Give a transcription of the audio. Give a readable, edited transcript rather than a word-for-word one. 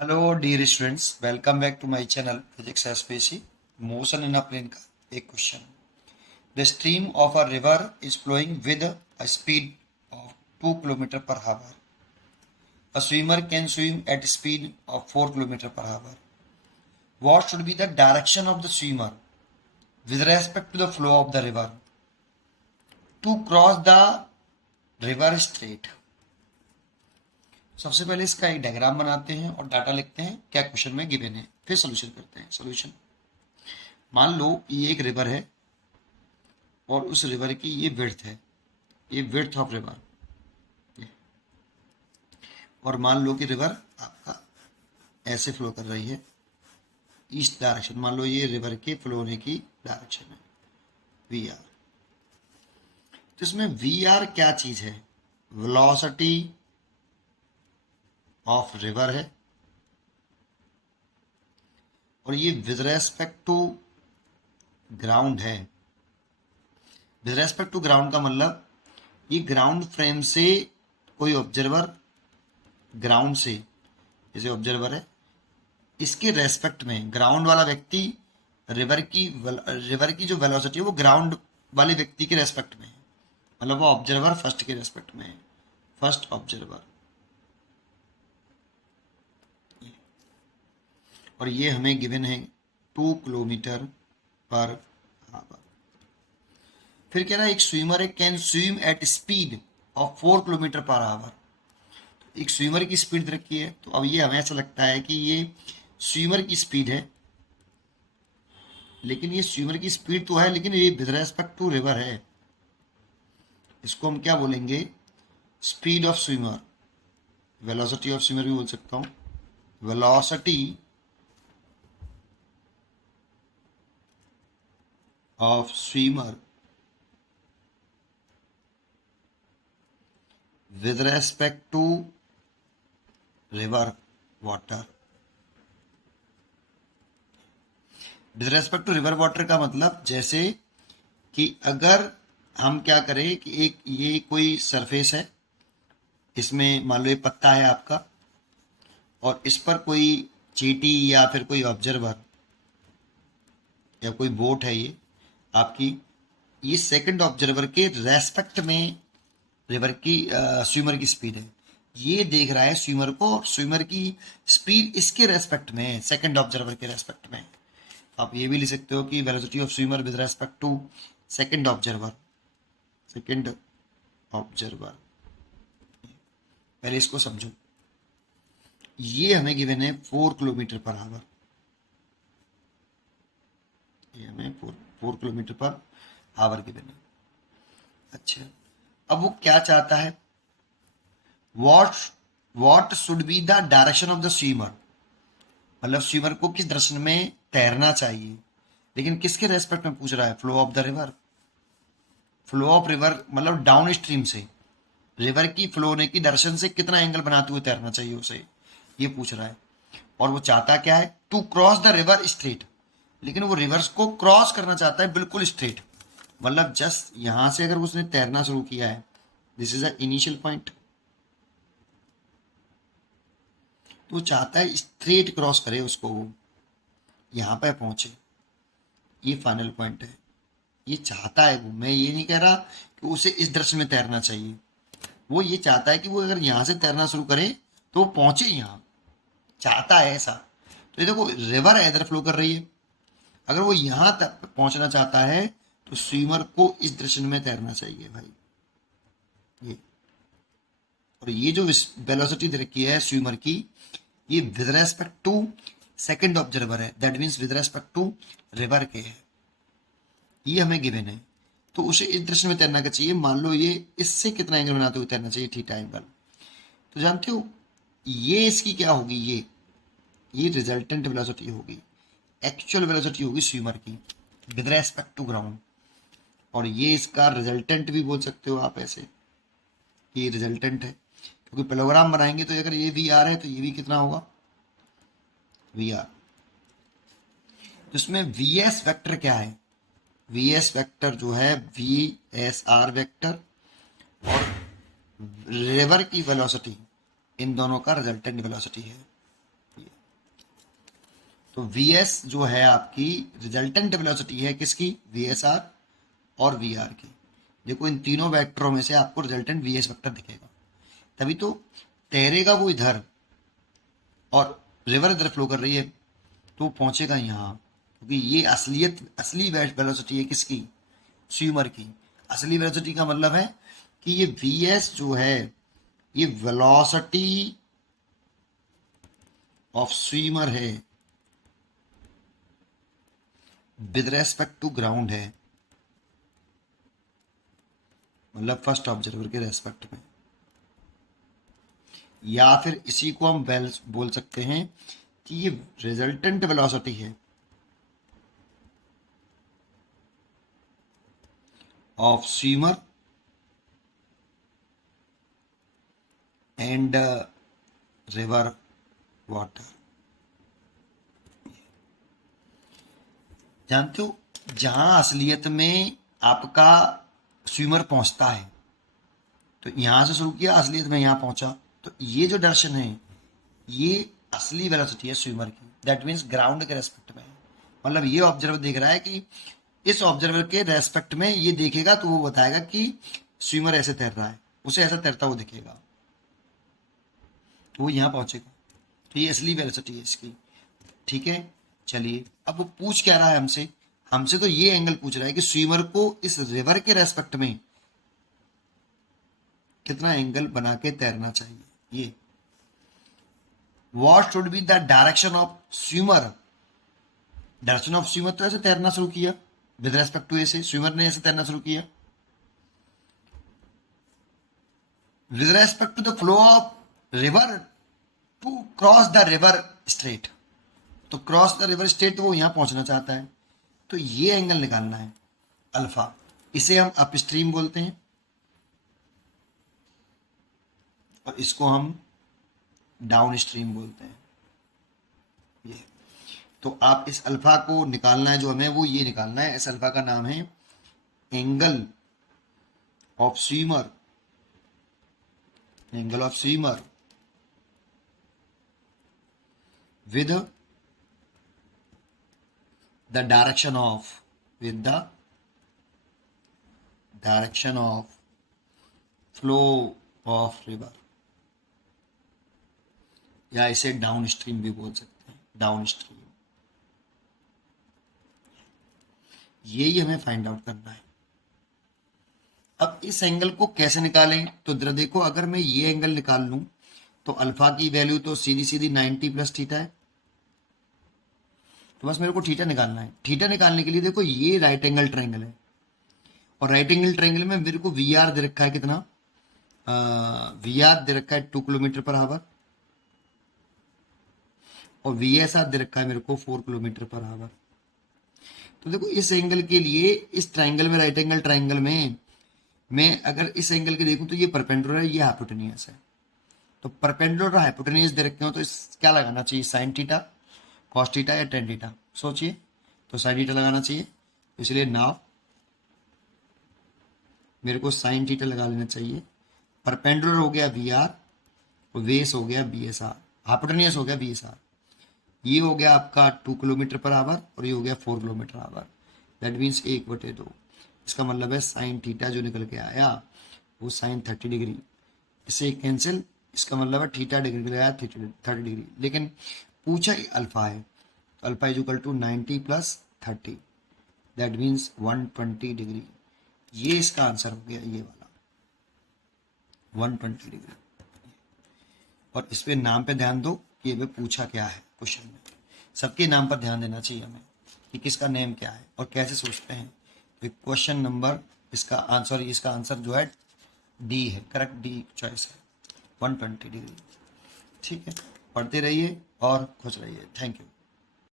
Hello dear students, welcome back to my channel physics SPC. Motion in a plane का एक question. The stream of a river is flowing with a speed of 2 kilometre per hour. A swimmer can swim at speed of 4 kilometre per hour. What should be the direction of the swimmer with respect to the flow of the river to cross the river straight। सबसे पहले इसका एक diagram बनाते हैं और data लिखते हैं क्या क्वेश्चन में गिवन है, फिर सोल्यूशन करते हैं। सोल्यूशन, मान लो ये एक रिवर है और उस रिवर की ये विड्थ है, ये विड्थ ऑफ रिवर। और मान लो कि रिवर आपका ऐसे फ्लो कर रही है ईस्ट डायरेक्शन। मान लो ये रिवर के फ्लो होने की डायरेक्शन है वी आर। तो इसमें वी आर क्या चीज है? वेलोसिटी ऑफ रिवर है और ये विद रेस्पेक्ट टू ग्राउंड है। विद रेस्पेक्ट टू ग्राउंड का मतलब ये ग्राउंड फ्रेम से कोई ऑब्जर्वर ग्राउंड से, जैसे ऑब्जर्वर है, इसके रेस्पेक्ट में ग्राउंड वाला व्यक्ति रिवर की जो वेलोसिटी है वो ग्राउंड वाले व्यक्ति के रेस्पेक्ट में है। मतलब वो ऑब्जर्वर फर्स्ट के रेस्पेक्ट में है, फर्स्ट ऑब्जर्वर। और ये हमें गिवन है 2 किलोमीटर पर आवर। फिर कह रहा है एक स्विमर है can swim at speed of 4 kilometre per hour. एक स्विमर की स्पीड रखी है, तो अब ये हमें ऐसा लगता है कि ये स्विमर की स्पीड है, लेकिन ये स्विमर की स्पीड तो है लेकिन ये विद रेस्पेक्ट टू रिवर है। इसको हम क्या बोलेंगे? Speed of swimmer, velocity of swimmer भी बोल सकता हूं। Velocity of swimmer with respect to river water। with respect to river water का मतलब जैसे कि अगर हम क्या करें कि एक ये कोई सरफेस है, इसमें मान लो ये पत्ता है आपका और इस पर कोई चींटी या फिर कोई ऑब्जर्वर या कोई बोट है ये आपकी, ये सेकंड ऑब्जर्वर के रेस्पेक्ट में रिवर की स्विमर की स्पीड है। ये देख रहा है स्विमर को और स्विमर की स्पीड इसके रेस्पेक्ट में है, सेकंड ऑब्जर्वर के रेस्पेक्ट में। आप ये भी लिख सकते हो कि velocity of swimmer with respect to second observer, second observer. पहले इसको समझो। ये हमें गिवन है 4 किलोमीटर पर आवर। ये हमें 4 किलोमीटर पर आवर गिवन है। अच्छा, अब वो क्या चाहता है? What should be the direction of the swimmer. मतलब स्विमर को किस डायरेक्शन में तैरना चाहिए, लेकिन किसके रेस्पेक्ट में पूछ रहा है? Flow of the river. Flow of river मतलब डाउन स्ट्रीम से, रिवर की फ्लो होने की डायरेक्शन से कितना एंगल बनाते हुए तैरना चाहिए उसे, ये पूछ रहा है। और वो चाहता क्या है? To cross the river straight. लेकिन वो रिवर्स को क्रॉस करना चाहता है बिल्कुल स्ट्रेट। मतलब जस्ट यहां से अगर उसने तैरना शुरू किया है, this is a initial point, तो वो चाहता है स्ट्रेट क्रॉस करे उसको, वो यहां पर पहुंचे। ये फाइनल पॉइंट है, ये चाहता है वो। मैं ये नहीं कह रहा कि उसे इस दृश्य में तैरना चाहिए, वो ये चाहता है कि वो अगर यहां से तैरना शुरू करे तो वो पहुंचे यहां, चाहता है ऐसा। तो ये देखो रिवर इधर फ्लो कर रही है, अगर वो यहां तक पहुंचना चाहता है तो स्विमर को इस दृश्य में तैरना चाहिए भाई। ये और ये जो वेलोसिटी दे रखी है स्विमर की, ये with respect to second observer है, that means with respect to river के है। ये हमें गिवन है, तो उसे इस दृश्य में तैरना का चाहिए। मान लो ये इससे कितना एंगल बनाते हुए तैरना चाहिए? Theta angle. तो जानते हो ये इसकी क्या होगी? ये रिजल्टेंट वेलोसिटी होगी, एक्चुअल वेलोसिटी होगी स्विमर की विद रेस्पेक्ट टू ग्राउंड। और ये इसका रिजल्टेंट भी बोल सकते हो आप ऐसे, ये रिजल्टेंट है, क्योंकि पैरेललोग्राम बनाएंगे तो अगर ये वी आर है तो ये भी कितना होगा? We are. तो इसमें वी एस वैक्टर क्या है? वी एस वैक्टर जो है वी एस आर वैक्टर और रिवर की वेलोसिटी, इन दोनों का रिजल्टेंट वेलोसिटी है। तो Vs जो है आपकी रिजल्टेंट वेलोसिटी है किसकी, VSR और VR की। देखो इन तीनों वेक्टरों में से आपको रिजल्टेंट VS वेक्टर दिखेगा, तभी तो तैरेगा वो इधर और रिवर इधर फ्लो कर रही है तो पहुंचेगा यहाँ, क्योंकि ये असली वेलोसिटी है किसकी, स्विमर की। असली वेलोसिटी का मतलब है कि ये Vs जो है ये वेलोसिटी ऑफ स्विमर है विद रेस्पेक्ट टू ग्राउंड है, मतलब फर्स्ट ऑब्जर्वर के रेस्पेक्ट में। या फिर इसी को हम बोल सकते हैं कि ये रिजल्टेंट वेलोसिटी है of swimmer and river water. जानते हो जहां असलियत में आपका स्विमर पहुंचता है, तो यहां से शुरू किया, असलियत में यहां पहुंचा, तो ये जो डायरेक्शन है ये असली वेलोसिटी है स्विमर की, दैट मीन्स ग्राउंड के रेस्पेक्ट में है। मतलब ये ऑब्जर्वर देख रहा है कि इस ऑब्जर्वर के रेस्पेक्ट में ये देखेगा तो वो बताएगा कि स्विमर ऐसे तैर रहा है, उसे ऐसा तैरता हुआ दिखेगा, तो वो यहाँ पहुंचेगा। तो ये असली वेलोसिटी है इसकी, ठीक है। चलिए अब वो पूछ क्या रहा है हमसे, हमसे तो ये एंगल पूछ रहा है कि स्विमर को इस रिवर के रेस्पेक्ट में कितना एंगल बना के तैरना चाहिए। ये what should be the direction of swimmer, direction of swimmer तो ऐसे तैरना शुरू किया विद रेस्पेक्ट टू, ऐसे स्विमर ने ऐसे तैरना शुरू किया with respect to the flow of river to cross the river straight, तो क्रॉस द रिवर स्ट्रेट वो यहां पहुंचना चाहता है, तो ये एंगल निकालना है अल्फा, इसे हम अप स्ट्रीम बोलते हैं और इसको हम डाउन स्ट्रीम बोलते हैं। ये तो आप इस अल्फा को निकालना है जो हमें, वो ये निकालना है, इस अल्फा का नाम है angle of swimmer, angle of swimmer with the direction of, with the direction of flow of river, या इसे डाउन स्ट्रीम भी बोल सकते हैं, डाउन स्ट्रीम। यही हमें फाइंड आउट करना है। अब इस एंगल को कैसे निकालें, तो जरा देखो, अगर मैं ये एंगल निकाल लूं तो अल्फा की वैल्यू तो सीधी सीधी 90 प्लस थीटा है, तो बस मेरे को थीटा निकालना है। थीटा निकालने के लिए देखो ये राइट एंगल ट्रायंगल है, और राइट एंगल ट्रायंगल में मेरे को वी आर दे रखा है कितना, वी आर दे रखा है 2 किलोमीटर पर आवर, और वी एस आर दे रखा है मेरे को 4 किलोमीटर पर आवर। तो देखो इस एंगल के लिए, इस ट्रायंगल में, राइट एंगल ट्रायंगल में मैं अगर इस एंगल के देखूं तो ये परपेंडिकुलर है, ये हाइपोटेनियस है, तो परपेंडिकुलर और हाइपोटेनियस दे रखे हो तो इस क्या लगाना चाहिए, साइन थीटा, कॉस थीटा या टेन थीटा, सोचिए। तो साइन थीटा लगाना चाहिए, इसलिए नाव मेरे को साइन थीटा लगा लेना चाहिए। परपेंडिकुलर हो गया वी आर, और वेस हो गया बी एस आर, हाइपोटेनियस हो गया बी एस आर। ये हो गया आपका 2 किलोमीटर पर आवर और ये हो गया 4 किलोमीटर आवर, दैट मीन्स 1/2। इसका मतलब है साइन थीटा जो निकल के आया वो साइन 30 डिग्री, इसे कैंसिल, इसका मतलब है थीटा डिग्री निकल आया 30 डिग्री, लेकिन पूछा अल्फा है, तो alpha is equal to 90 plus 30, that means 120 degree. ये इसका आंसर हो गया, ये वाला 120 डिग्री। और इस पे नाम पे ध्यान दो कि ये पूछा क्या है क्वेश्चन में, सबके नाम पर ध्यान देना चाहिए हमें कि किसका नेम क्या है और कैसे सोचते हैं। तो क्वेश्चन नंबर, इसका आंसर जो है डी है, करेक्ट डी चॉइस है, 120 डिग्री। ठीक है, पढ़ते रहिए और खुश रहिए। Thank you.